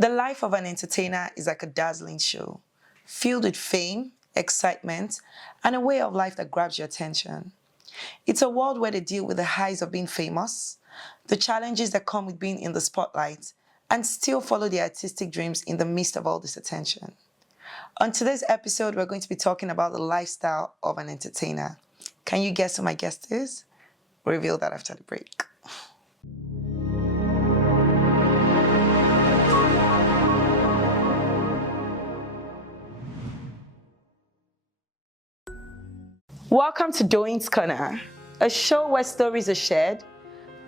The life of an entertainer is like a dazzling show, filled with fame, excitement, and a way of life that grabs your attention. It's a world where they deal with the highs of being famous, the challenges that come with being in the spotlight, and still follow their artistic dreams in the midst of all this attention. On today's episode, we're going to be talking about the lifestyle of an entertainer. Can you guess who my guest is? We'll reveal that after the break. Welcome to Doyin's Corner, a show where stories are shared,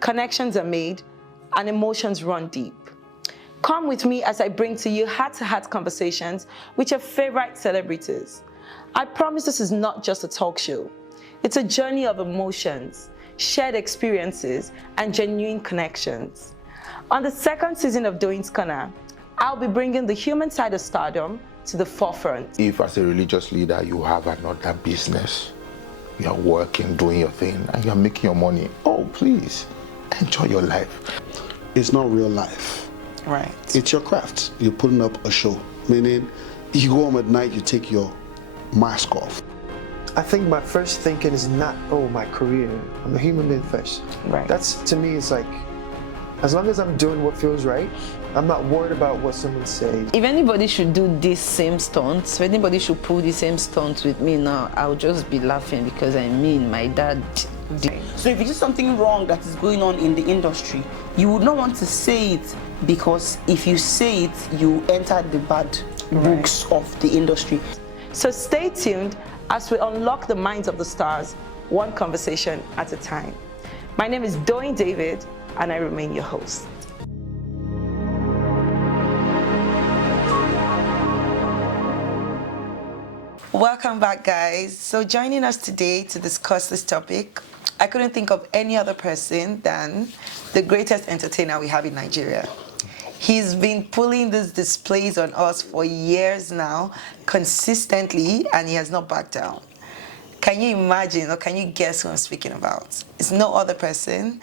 connections are made, and emotions run deep. Come with me as I bring to you heart-to-heart conversations with your favorite celebrities. I promise this is not just a talk show. It's a journey of emotions, shared experiences, and genuine connections. On the second season of Doyin's Corner, I'll be bringing the human side of stardom to the forefront. If as a religious leader you have another business, you're working, doing your thing, and you're making your money, oh please, enjoy your life. It's not real life. Right. It's your craft. You're putting up a show, meaning you go home at night, you take your mask off. I think my first thinking is not, oh, my career. I'm a human being first. Right. That's, to me, it's like, as long as I'm doing what feels right, I'm not worried about what someone says. If anybody should do this same stunts, if anybody should pull the same stunts with me now, I'll just be laughing because I mean, my dad did. So if you see something wrong that is going on in the industry, you would not want to say it, because if you say it, you enter the bad books of the industry. So stay tuned as we unlock the minds of the stars, one conversation at a time. My name is Doyin David, and I remain your host. Welcome back, guys. So joining us today to discuss this topic, I couldn't think of any other person than the greatest entertainer we have in Nigeria. He's been pulling these displays on us for years now, consistently, and he has not backed down. Can you imagine, or can you guess who I'm speaking about? It's no other person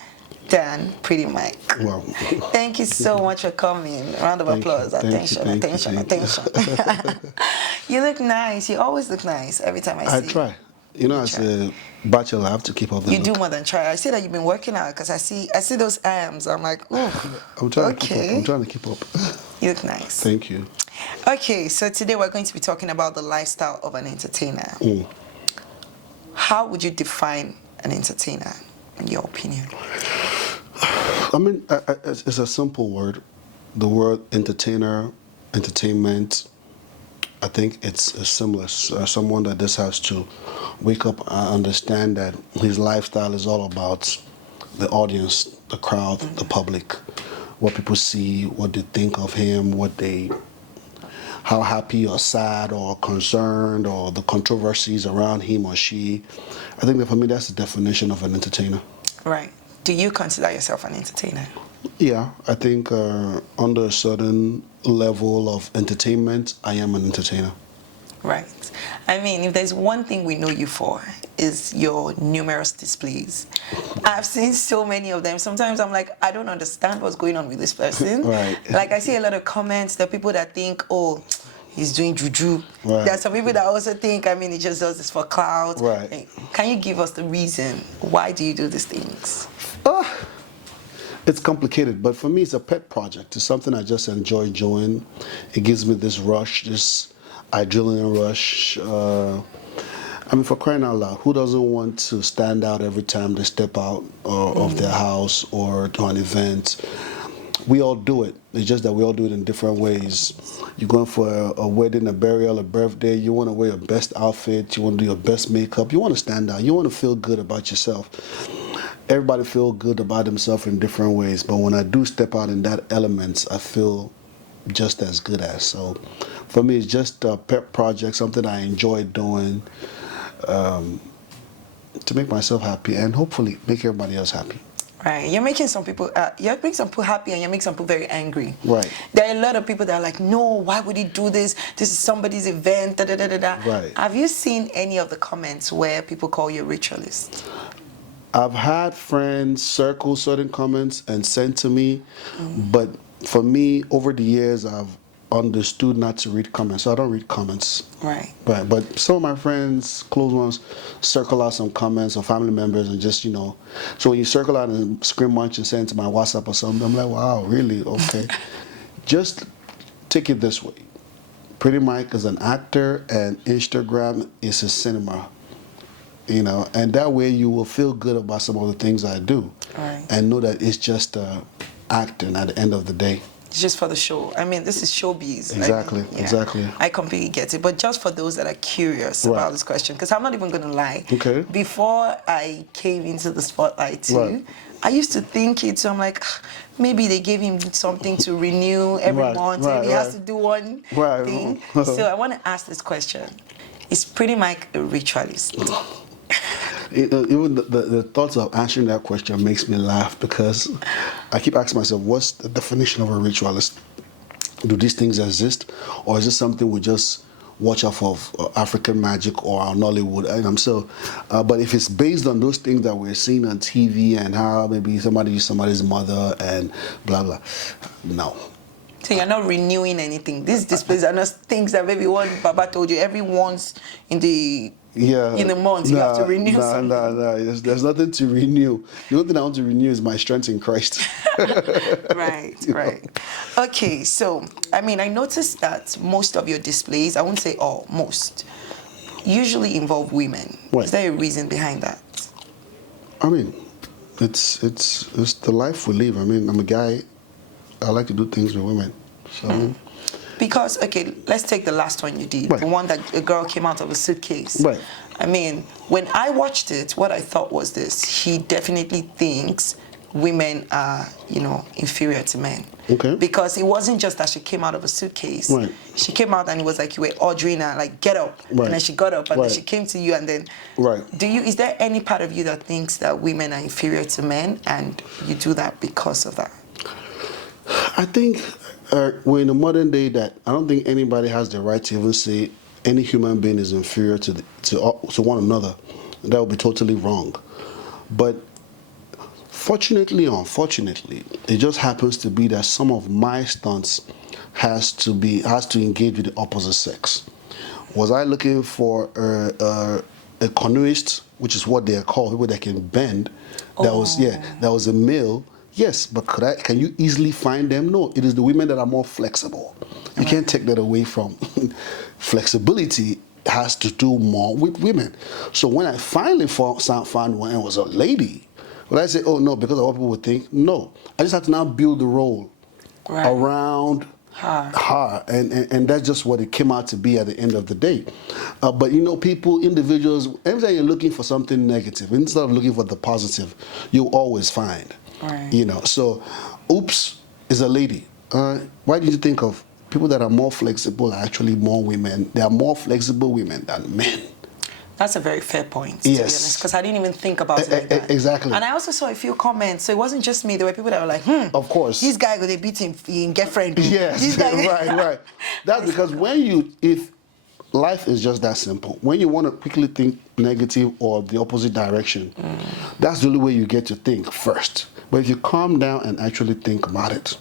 than Pretty Mike. Wow. Thank you so much for coming. Round of applause. Attention. You look nice. You always look nice every time I see you. I try. You know, as a bachelor, I have to keep up the You look. do more than try. I see that you've been working out because I see those arms. I'm like, oh, I'm trying to keep up. I'm trying to keep up. You look nice. Thank you. Okay, so today we're going to be talking about the lifestyle of an entertainer. How would you define an entertainer, in your opinion? I mean, it's a simple word. The word entertainer, entertainment, I think it's similar. Someone that just has to wake up and understand that his lifestyle is all about the audience, the crowd, the public, what people see, what they think of him, how happy or sad or concerned, or the controversies around him or she. I think that for me, that's the definition of an entertainer. Right. Do you consider yourself an entertainer? Yeah, I think under a certain level of entertainment, I am an entertainer. Right. I mean, if there's one thing we know you for, is your numerous displays. I've seen so many of them. Sometimes I'm like, I don't understand what's going on with this person. Right. Like, I see a lot of comments. There are people that think, oh, he's doing juju. Right. There are some people that also think, I mean, he just does this for clout. Right. Can you give us the reason? Why do you do these things? It's complicated, but for me, it's a pet project. It's something I just enjoy doing. It gives me this rush, this adrenaline rush. I mean, for crying out loud, who doesn't want to stand out every time they step out of their house or to an event? We all do it. It's just that we all do it in different ways. You're going for a wedding, a burial, a birthday. You want to wear your best outfit. You want to do your best makeup. You want to stand out. You want to feel good about yourself. Everybody feels good about themselves in different ways, but when I do step out in that element, I feel just as good as. So for me, it's just a pet project, something I enjoy doing to make myself happy and hopefully make everybody else happy. Right, you're making some people happy and you make some people very angry. Right. There are a lot of people that are like, no, why would he do this? This is somebody's event, da da da da da. Right. Have you seen any of the comments where people call you a ritualist? I've had friends circle certain comments and send to me, but for me, over the years, I've understood not to read comments. So I don't read comments. Right. But some of my friends, close ones, circle out some comments or family members and just, so when you circle out and scream much and send it to my WhatsApp or something, I'm like, wow, really? Okay. Just take it this way. Pretty Mike is an actor and Instagram is a cinema. And that way you will feel good about some of the things I do. Right. And know that it's just acting at the end of the day. It's just for the show. I mean, this is showbiz. Exactly, Yeah, exactly. I completely get it. But just for those that are curious about this question, because I'm not even going to lie. Okay. Before I came into the spotlight too, Right. I used to think it. So I'm like, maybe they gave him something to renew every month. Maybe he has to do one thing. So I want to ask this question. Is Pretty Mike a ritualist? Even the thought of answering that question makes me laugh because I keep asking myself, what's the definition of a ritualist? Do these things exist? Or is this something we just watch off of African magic or our Nollywood? But if it's based on those things that we're seeing on TV and how maybe somebody is somebody's mother and blah, blah, no. So you're not renewing anything. These displays are not things that maybe what Baba told you every once in a month you have to renew something. No. There's nothing to renew. The only thing I want to renew is my strength in Christ. Right. Okay, so, I noticed that most of your displays, I won't say all, most, usually involve women. Right. Is there a reason behind that? It's the life we live. I'm a guy. I like to do things with women. So. Because, okay, let's take the last one you did, the one that a girl came out of a suitcase. Right. When I watched it, what I thought was this: he definitely thinks women are, inferior to men. Okay. Because it wasn't just that she came out of a suitcase. Right. She came out and it was like you were ordering her, like, get up. Right. And then she got up and then she came to you and then... Right. Is there any part of you that thinks that women are inferior to men and you do that because of that? I think we're in a modern day that I don't think anybody has the right to even say any human being is inferior to one another. That would be totally wrong. But fortunately or unfortunately, it just happens to be that some of my stunts has to engage with the opposite sex. Was I looking for a canoeist, which is what they are called, people that can bend? That was a male. Yes, but can you easily find them? No, it is the women that are more flexible. You can't take that away from. Flexibility has to do more with women. So when I finally found one, it was a lady. Would I say, oh no, because of what people would think? No, I just have to now build the role around her. And that's just what it came out to be at the end of the day. But individuals, every time you're looking for something negative, instead of looking for the positive, you'll always find. Right. So oops is a lady. Why did you think of people that are more flexible are actually more women? There are more flexible women than men. That's a very fair point, to be honest, because I didn't even think about it like that. Exactly. And I also saw a few comments, so it wasn't just me. There were people that were like, of course, this guy going to beat him in girlfriend. Yes, right. That's because if life is just that simple. When you want to quickly think negative or the opposite direction, that's the only way you get to think first. But if you calm down and actually think about it,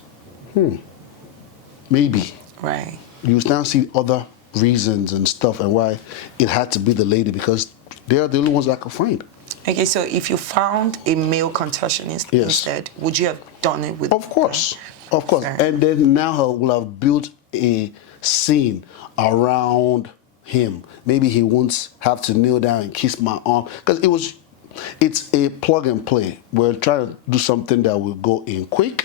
maybe. Right. You now see other reasons and stuff and why it had to be the lady, because they are the only ones I could find. Okay, so if you found a male contortionist instead, would you have done it with... Of course. Fair. And then now I will have built a scene around him. Maybe he won't have to kneel down and kiss my arm, because it's a plug and play. We're trying to do something that will go in quick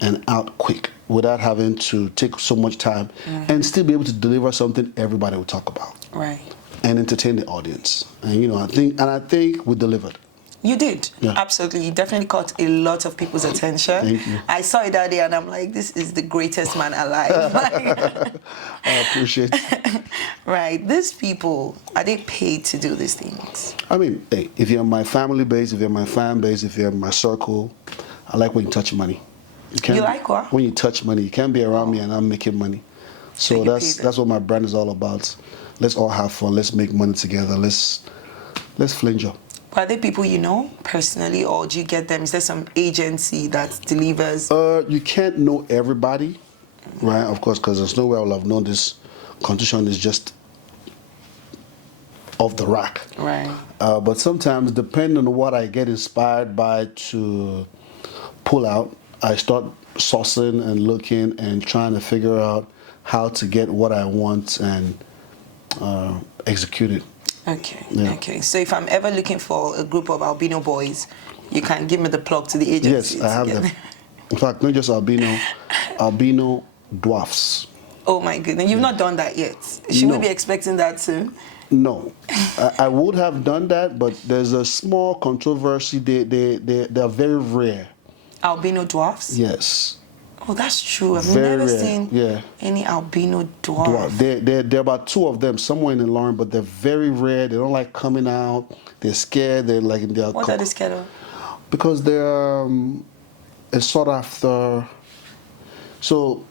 and out quick without having to take so much time and still be able to deliver something everybody will talk about. Right. And entertain the audience. And I think we delivered. You did. Yeah. Absolutely. You definitely caught a lot of people's attention. Thank you. I saw it that day and I'm like, this is the greatest man alive. I appreciate it. Right. These people, are they paid to do these things? Hey, if you're in my family base, if you're in my fan base, if you're in my circle, I like when you touch money. You like what? When you touch money. You can't be around me and I'm making money. So that's what my brand is all about. Let's all have fun. Let's make money together. Let's flinge up. Are they people you know personally, or do you get them? Is there some agency that delivers? You can't know everybody, right? Of course, because there's no way I will have known this condition is just off the rack. Right. But sometimes, depending on what I get inspired by to pull out, I start sourcing and looking and trying to figure out how to get what I want and execute it. Okay. Yeah. Okay. So if I'm ever looking for a group of albino boys, you can give me the plug to the agency. Yes, I have them. In fact, not just albino dwarfs. Oh my goodness, you've not done that yet. Should we No. be expecting that soon? No, I would have done that, but there's a small controversy. They're very rare. Albino dwarfs? Yes. Oh, that's true. I've Very never rare, seen yeah. any albino dwarf. There are about 2 of them somewhere in the Lauren, but they're very rare. They don't like coming out. They're scared. They're like in their. What are they scared of? Because they're it's sought after. So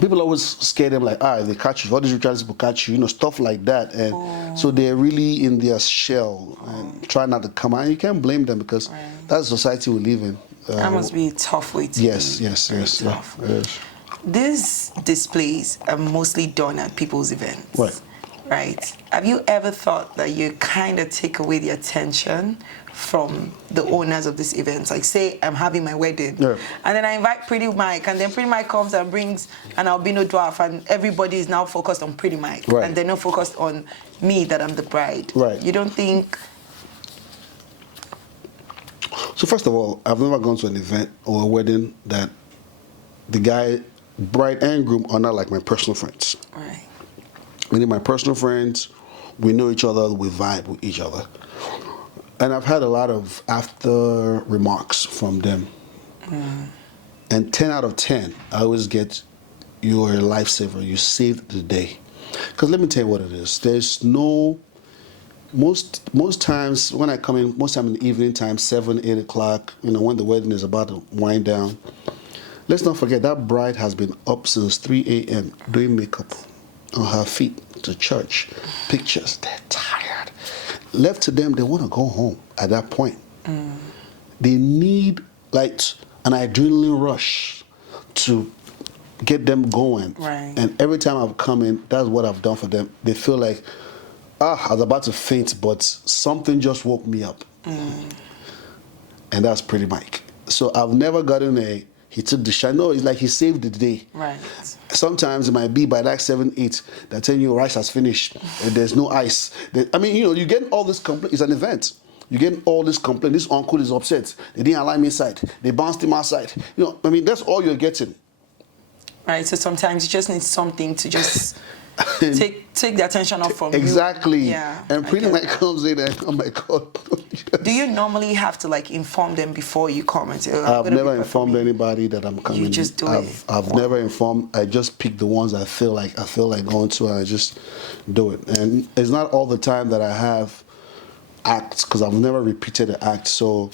people always scare them like, they catch you. All these ritualists people catch you, stuff like that. And so they're really in their shell and try not to come out. And you can't blame them because that's the society we live in. That must be a tough way to Yes, be. yes, Very yes. tough. Yeah, yes. These displays are mostly done at people's events. Right. Right. Have you ever thought that you kind of take away the attention from the owners of these events? Like, say I'm having my wedding, Yeah. and then I invite Pretty Mike, and then Pretty Mike comes and brings an albino dwarf, and everybody is now focused on Pretty Mike, Right. and they're not focused on me, that I'm the bride. Right. You don't think? So first of all, I've never gone to an event or a wedding that the guy, bride and groom are not like my personal friends. Right. Meaning my personal friends, we know each other, we vibe with each other. And I've had a lot of after remarks from them. And 10 out of 10, I always get, you're a lifesaver, you saved the day. Because let me tell you what it is. There's no, most times when I come in, most time in the evening time, 7, 8 o'clock, when the wedding is about to wind down, let's not forget that bride has been up since 3 a.m. doing makeup on her feet to church, pictures, they're tired. Left to them, they want to go home at that point. They need like an adrenaline rush to get them going. Right. And every time I've come in, that's what I've done for them. They feel like, I was about to faint, but something just woke me up. And that's Pretty Mike. So I've never gotten he took the shine. No, it's like he saved the day. Right. Sometimes it might be by like 7, 8, they're telling you rice has finished, and there's no ice. You get all this complaint. It's an event. You get all this complaint. This uncle is upset. They didn't allow me inside. They bounced him outside. That's all you're getting. Right. So sometimes you just need something to just take the attention off from Exactly. you. Yeah. And Pretty Mike comes in and, oh my God. Do you normally have to inform them before you come and say, I've never informed anybody that I'm coming. You just do it. I've never informed. I just pick the ones I feel like going to, and I just do it. And it's not all the time that I have acts, because I've never repeated an act. So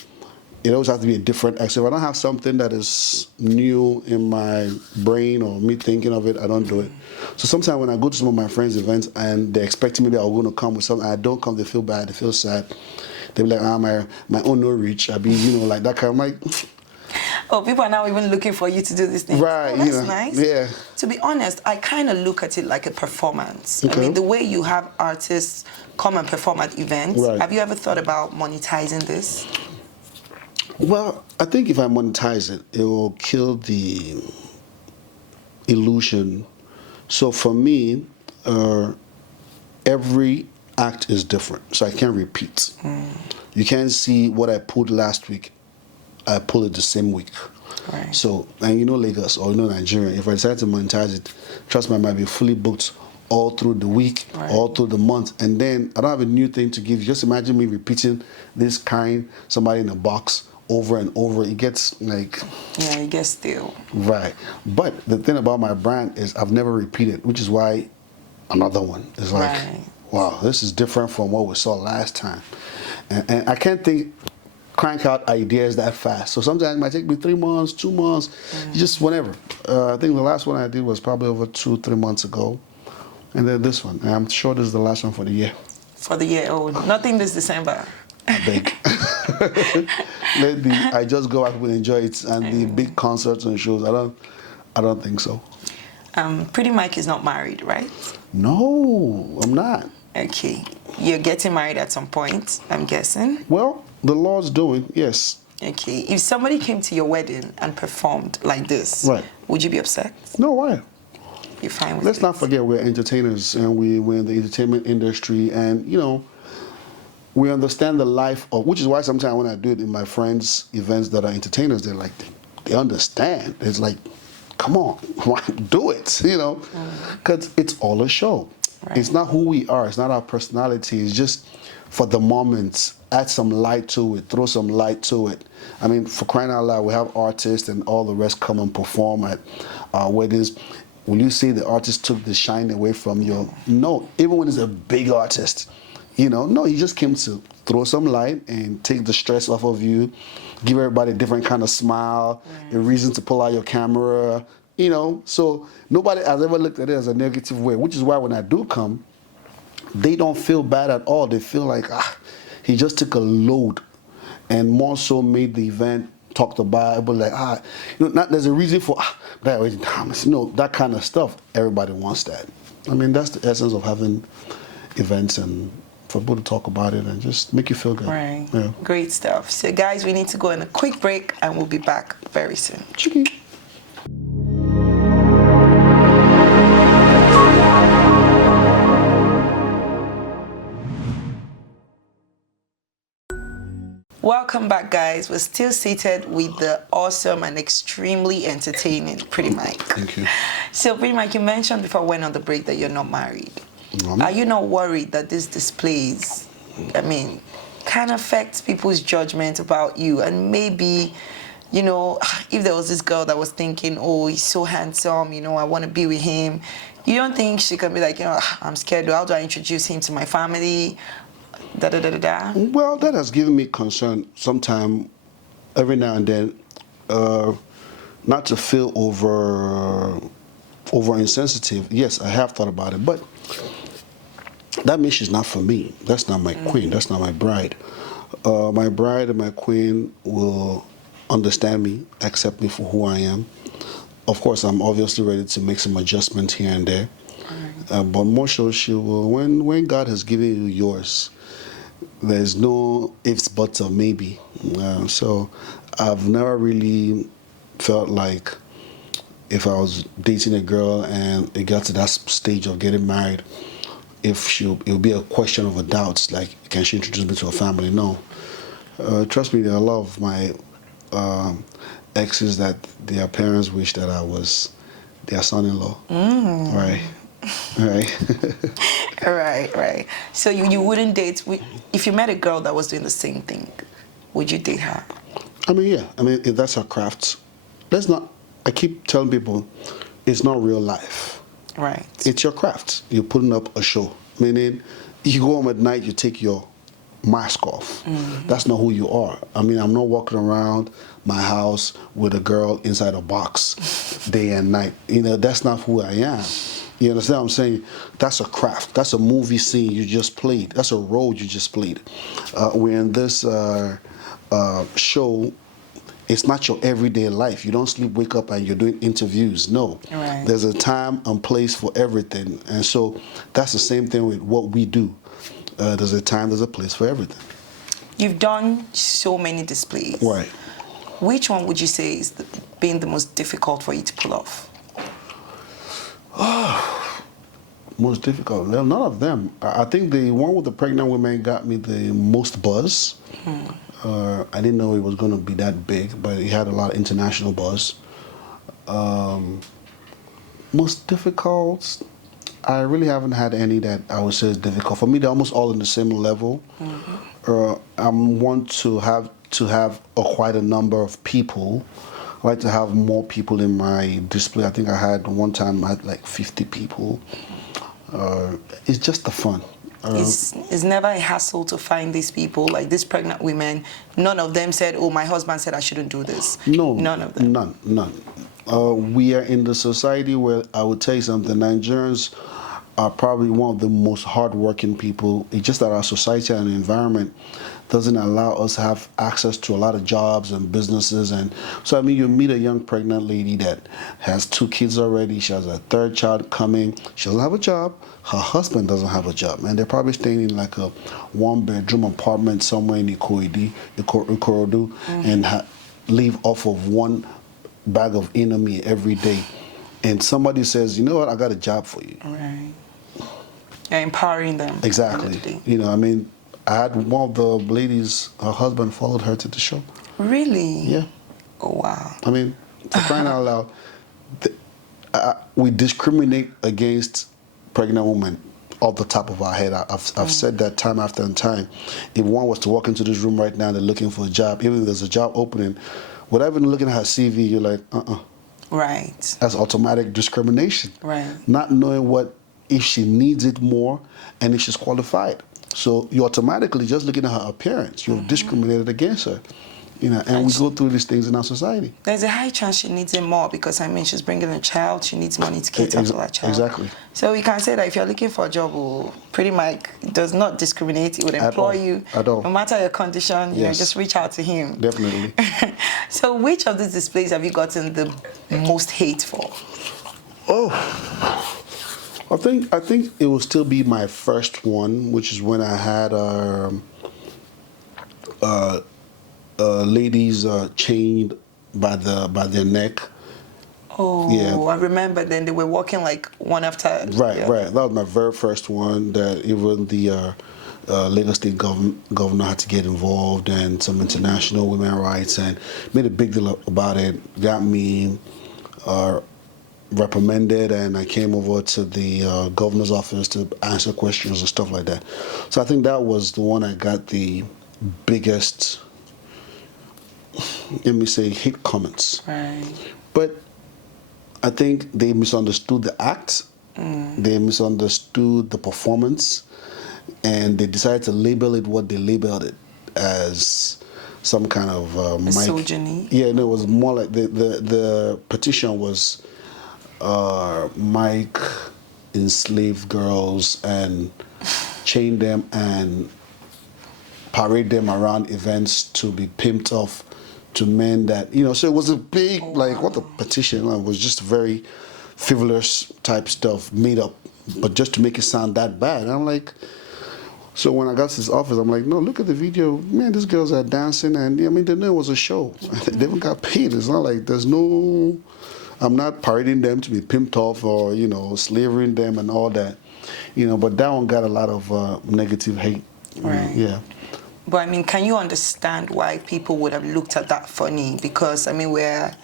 it always has to be a different act. So if I don't have something that is new in my brain or me thinking of it, I don't do it. So sometimes when I go to some of my friends' events and they're expecting maybe I'm going to come with something, I don't come, they feel bad, they feel sad. They be like, my own no reach. I be, like that kind of like. Oh, people are now even looking for you to do this thing. Right, oh, that's nice. Yeah. To be honest, I kind of look at it like a performance. Okay. I mean, the way you have artists come and perform at events, Right. have you ever thought about monetizing this? Well, I think if I monetize it, it will kill the illusion. So for me, every act is different, so I can't repeat. You can't see what I pulled last week, I pull it the same week. Right. So, and Lagos or Nigeria, if I decide to monetize it, trust me, I might be fully booked all through the week, Right. all through the month, and then I don't have a new thing to give you. Just imagine me repeating this somebody in a box over and over. It gets like... Yeah, it gets stale. Right. But the thing about my brand is I've never repeated, which is why another one is like, Right. wow, this is different from what we saw last time. And I can't crank out ideas that fast. So sometimes it might take me 3 months, 2 months, just whenever. I think the last one I did was probably over 2-3 months ago. And then this one. And I'm sure this is the last one for the year. For the year, nothing this December. I beg. I just go out and enjoy it, and the big concerts and shows. I don't think so. Pretty Mike is not married, right? No, I'm not. Okay. You're getting married at some point, I'm guessing. Well, the Lord's doing, yes. Okay. If somebody came to your wedding and performed like this, Right. would you be upset? No, why? You're fine with Let's it? not forget we're entertainers, and we're in the entertainment industry, and we understand the life of, which is why sometimes when I do it in my friends' events that are entertainers, they're like, they understand. It's like, come on, do it, because it's all a show. Right. It's not who we are. It's not our personality. It's just for the moment, add some light to it, throw some light to it. I mean, for crying out loud, we have artists and all the rest come and perform at our weddings. Will you say the artist took the shine away from you? No, even when it's a big artist. No, he just came to throw some light and take the stress off of you, give everybody a different kind of smile, a reason to pull out your camera, So nobody has ever looked at it as a negative way, which is why when I do come, they don't feel bad at all. They feel like, he just took a load and more so made the event, talked about, but like, there's a reason for, that kind of stuff. Everybody wants that. I mean, that's the essence of having events and for people to talk about it and just make you feel good. Right. Yeah. Great stuff. So guys, we need to go on a quick break and we'll be back very soon. Chicky. Welcome back, guys. We're still seated with the awesome and extremely entertaining Pretty Mike. Thank you. So, Pretty Mike, you mentioned before we went on the break that you're not married. Are you not worried that this displays, can affect people's judgment about you? And maybe, if there was this girl that was thinking, oh, he's so handsome, I want to be with him. You don't think she can be like, I'm scared. How do I introduce him to my family? Well, that has given me concern sometime, every now and then, not to feel over insensitive. Yes, I have thought about it, but that means she's not for me. That's not my queen. That's not my bride. My bride and my queen will understand me, accept me for who I am. Of course, I'm obviously ready to make some adjustments here and there. But more so, she will, when God has given you yours, there's no ifs, buts, or maybe. So I've never really felt like if I was dating a girl and it got to that stage of getting married, it would be a question of a doubt, like, can she introduce me to her family? No. Trust me, there are a lot of my exes that their parents wish that I was their son-in-law. Right. Right. So you wouldn't date, if you met a girl that was doing the same thing, would you date her? Yeah. If that's her craft. I keep telling people, it's not real life. Right. It's your craft. You're putting up a show. Meaning, you go home at night, you take your mask off. That's not who you are. I'm not walking around my house with a girl inside a box day and night. That's not who I am. You understand what I'm saying? That's a craft. That's a movie scene you just played. That's a role you just played. We're in this show. It's not your everyday life. You don't sleep, wake up, and you're doing interviews. No. Right. There's a time and place for everything. And so that's the same thing with what we do. There's a time, there's a place for everything. You've done so many displays. Right. Which one would you say is been the most difficult for you to pull off? Most difficult? None of them. I think the one with the pregnant women got me the most buzz. I didn't know it was going to be that big, but it had a lot of international buzz. Most difficult? I really haven't had any that I would say is difficult. For me, they're almost all on the same level. I want to have quite a number of people. I like to have more people in my display. I think one time I had like 50 people. It's just the fun. It's never a hassle to find these people, like these pregnant women. None of them said, oh, my husband said I shouldn't do this. No. None of them. None. We are in the society where, I would tell you something, Nigerians are probably one of the most hardworking people. It's just that our society and environment doesn't allow us to have access to a lot of jobs and businesses. And so, I mean, you meet a young pregnant lady that has 2 kids already. She has a 3rd child coming. She doesn't have a job. Her husband doesn't have a job. And they're probably staying in like a 1-bedroom apartment somewhere in Ikorodu, and live off of 1 bag of indomie every day. And somebody says, you know what, I got a job for you. Right. You're empowering them. Exactly. You know, I mean, I had one of the ladies, her husband followed her to the show. Really? Yeah. Oh, wow. I mean, to crying out loud, we discriminate against pregnant women off the top of our head. I've said that time after time. If one was to walk into this room right now, they're looking for a job, even if there's a job opening, without even looking at her CV, you're like, Right. That's automatic discrimination. Right. Not knowing if she needs it more and if she's qualified. So you automatically, just looking at her appearance, you've discriminated against her. You know, and we go through these things in our society. There's a high chance she needs it more because, I mean, she's bringing a child. She needs money to cater for that child. Exactly. So we can say that if you're looking for a job, pretty much does not discriminate. It would employ you. At all. No matter your condition, you know, Yes. just reach out to him. Definitely. So which of these displays have you gotten the most hate for? Oh, I think it will still be my first one, which is when I had ladies chained by their neck. Oh, Yeah. I remember. Then they were walking like one after. Right, the other. right. That was my very first one. That even the Lagos State governor had to get involved, and some international women's rights, and made a big deal about it. Got me reprimanded, and I came over to the governor's office to answer questions and stuff like that. So I think that was the one I got the biggest, let me say, hate comments. Right. But I think they misunderstood the act, they misunderstood the performance, and they decided to label it what they labeled it as, some kind of misogyny. Yeah, no, it was more like the petition was Mike enslaved girls and chain them and parade them around events to be pimped off to men that, you know, so it was a big, like, what the petition was, just very frivolous type stuff made up, but just to make it sound that bad. And I'm like, so when I got to this office, I'm like, no, look at the video. Man, these girls are dancing, and I mean, they knew it was a show. They even got paid. It's not like I'm not parading them to be pimped off or, you know, slavering them and all that. You know, but that one got a lot of negative hate. Right. Yeah. But I mean, can you understand why people would have looked at that funny? Because I mean, we're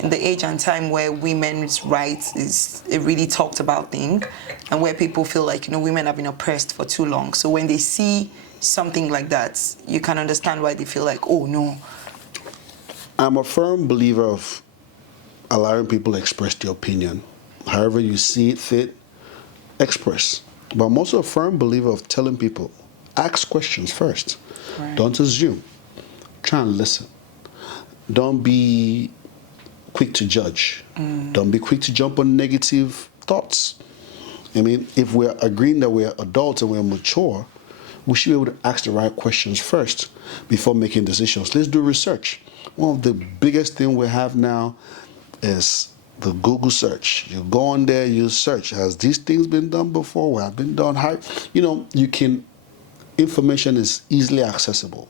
in the age and time where women's rights is a really talked about thing, and where people feel like, you know, women have been oppressed for too long. So when they see something like that, you can understand why they feel like, oh no. I'm a firm believer of allowing people to express their opinion. However you see it fit, express. But I'm also a firm believer of telling people, ask questions first. Right. Don't assume. Try and listen. Don't be quick to judge. Don't be quick to jump on negative thoughts. I mean, if we're agreeing that we're adults and we're mature, we should be able to ask the right questions first before making decisions. Let's do research. One of the biggest things we have now is the Google search. You go on there, you search. Has these things been done before? What have been done? How, you know, information is easily accessible.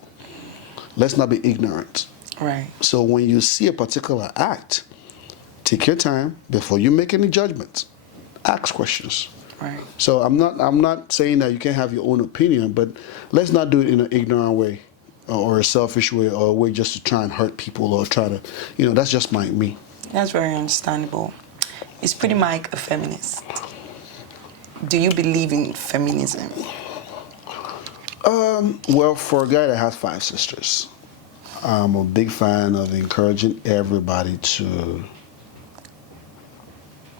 Let's not be ignorant. Right. So when you see a particular act, take your time before you make any judgments. Ask questions. Right. So I'm not saying that you can't have your own opinion, but let's not do it in an ignorant way or a selfish way or a way just to try and hurt people or try to, you know, that's just me. That's very understandable. It's pretty much a feminist. Do you believe in feminism? Well, for a guy that has 5 sisters, I'm a big fan of encouraging everybody to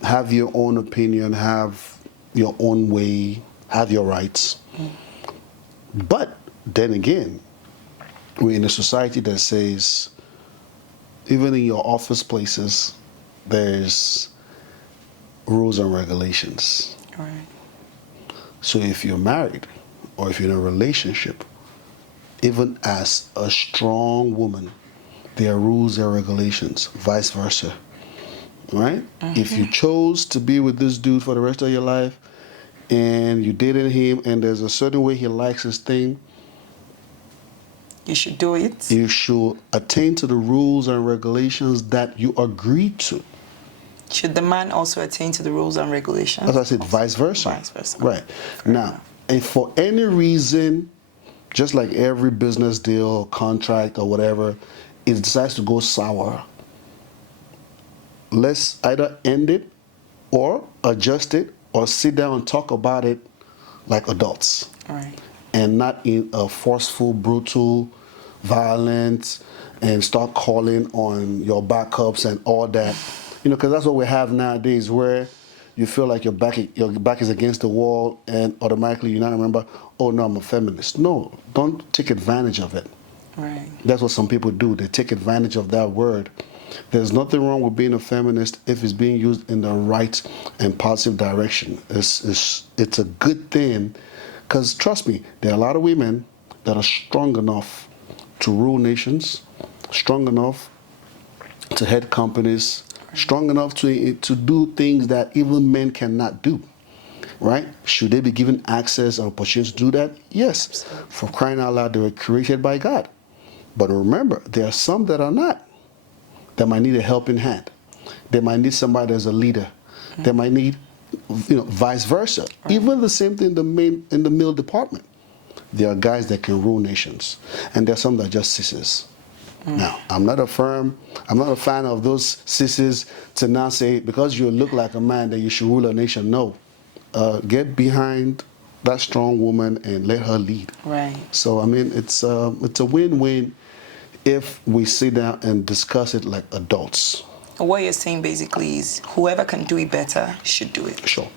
have your own opinion, have your own way, have your rights. But then again, we're in a society that says, even in your office places, there's rules and regulations. Right. So if you're married or if you're in a relationship, even as a strong woman, there are rules and regulations, vice versa. Right? If you chose to be with this dude for the rest of your life and you dated him and there's a certain way he likes his thing, You should do it. you should attain to the rules and regulations that you agreed to. Should the man also attain to the rules and regulations? As I said, vice versa. Vice versa. Right. Fair Now, enough. if for any reason, just like every business deal, contract, or whatever, it decides to go sour, let's either end it or adjust it or sit down and talk about it like adults. All right. And not in a forceful, brutal, violent, and start calling on your backups and all that. You know, because that's what we have nowadays, where you feel like your back is against the wall, and automatically you now remember, oh no, I'm a feminist. No, don't take advantage of it. Right. That's what some people do. They take advantage of that word. There's nothing wrong with being a feminist if it's being used in the right and positive direction. It's a good thing, because trust me, there are a lot of women that are strong enough to rule nations, strong enough to head companies, strong enough to do things that even men cannot do. Right? Should they be given access and opportunity to do that? Yes. Absolutely. For crying out loud, they were created by God. But remember, there are some that are not, that might need a helping hand. They might need somebody as a leader. They might need, vice versa. Right. Even the same thing in the male department. There are guys that can rule nations, and there are some that are just sissies. Now, I'm not a fan of those sissies to now say, because you look like a man, that you should rule a nation. No. Get behind that strong woman and let her lead. Right. So, I mean, it's a win-win if we sit down and discuss it like adults. What you're saying basically is whoever can do it better should do it. Sure.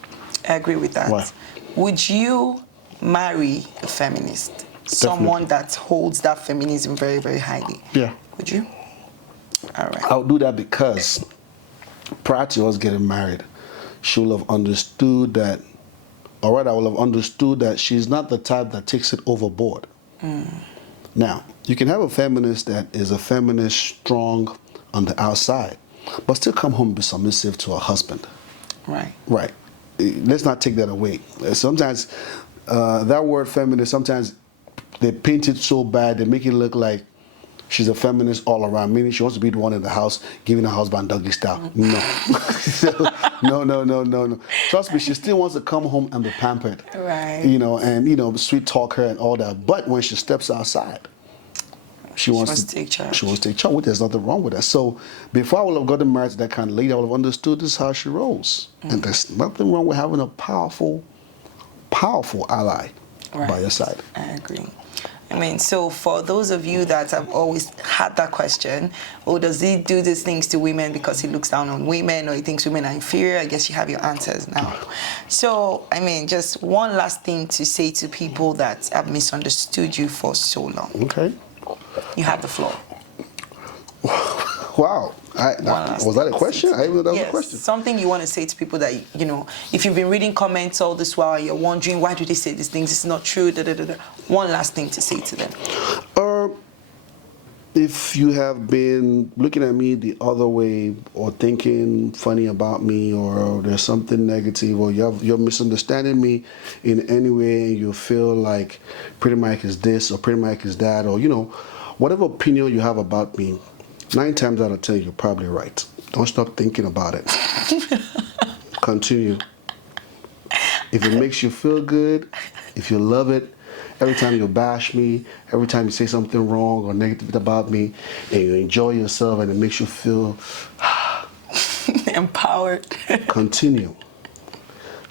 I agree with that. Why? Would you marry a feminist? Someone that holds that feminism very, very highly? Yeah. Would you? All right. I'll do that because prior to us getting married, she will have understood that, or rather, I will have understood that she's not the type that takes it overboard. Now, you can have a feminist that is a feminist strong on the outside, but still come home and be submissive to her husband. Right. Right. Let's not take that away. Sometimes that word feminist, sometimes they paint it so bad, they make it look like she's a feminist all around, meaning she wants to be the one in the house giving her husband doggy style. No. No. Trust me, she still wants to come home and be pampered. Right. And sweet talk her and all that. But when she steps outside, she wants to take charge. She wants to take charge. There's nothing wrong with that. So before I would have gotten married to that kind of lady, I would have understood this is how she rolls. And there's nothing wrong with having a powerful ally by your side. I agree. I mean, so for those of you that have always had that question, does he do these things to women because he looks down on women or he thinks women are inferior? I guess you have your answers now. So, I mean, just one last thing to say to people that have misunderstood you for so long. Okay. You have the floor. Wow. Was that a question? I didn't know that was yes, a question. Something you want to say to people that, if you've been reading comments all this while, you're wondering, why do they say these things? It's not true. One last thing to say to them. If you have been looking at me the other way or thinking funny about me or there's something negative or you're misunderstanding me in any way and you feel like Pretty Mike is this or Pretty Mike is that or, whatever opinion you have about me, 9 times out of 10, you're probably right. Don't stop thinking about it. Continue. If it makes you feel good, if you love it, every time you bash me, every time you say something wrong or negative about me, and you enjoy yourself and it makes you feel empowered. Continue.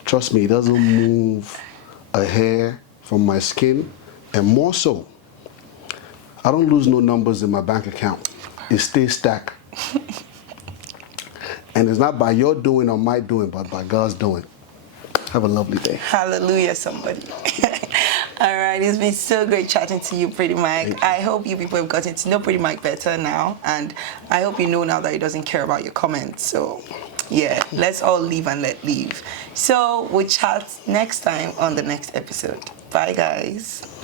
Trust me, it doesn't move a hair from my skin. And more so, I don't lose no numbers in my bank account. It stays stacked. And it's not by your doing or my doing, but by God's doing. Have a lovely day. Hallelujah, somebody. All right, it's been so great chatting to you, Pretty Mike. I hope you people have gotten to know Pretty Mike better now, and I hope you know now that he doesn't care about your comments. So Yeah, let's all live and let live. So we'll chat next time on the next episode. Bye, guys.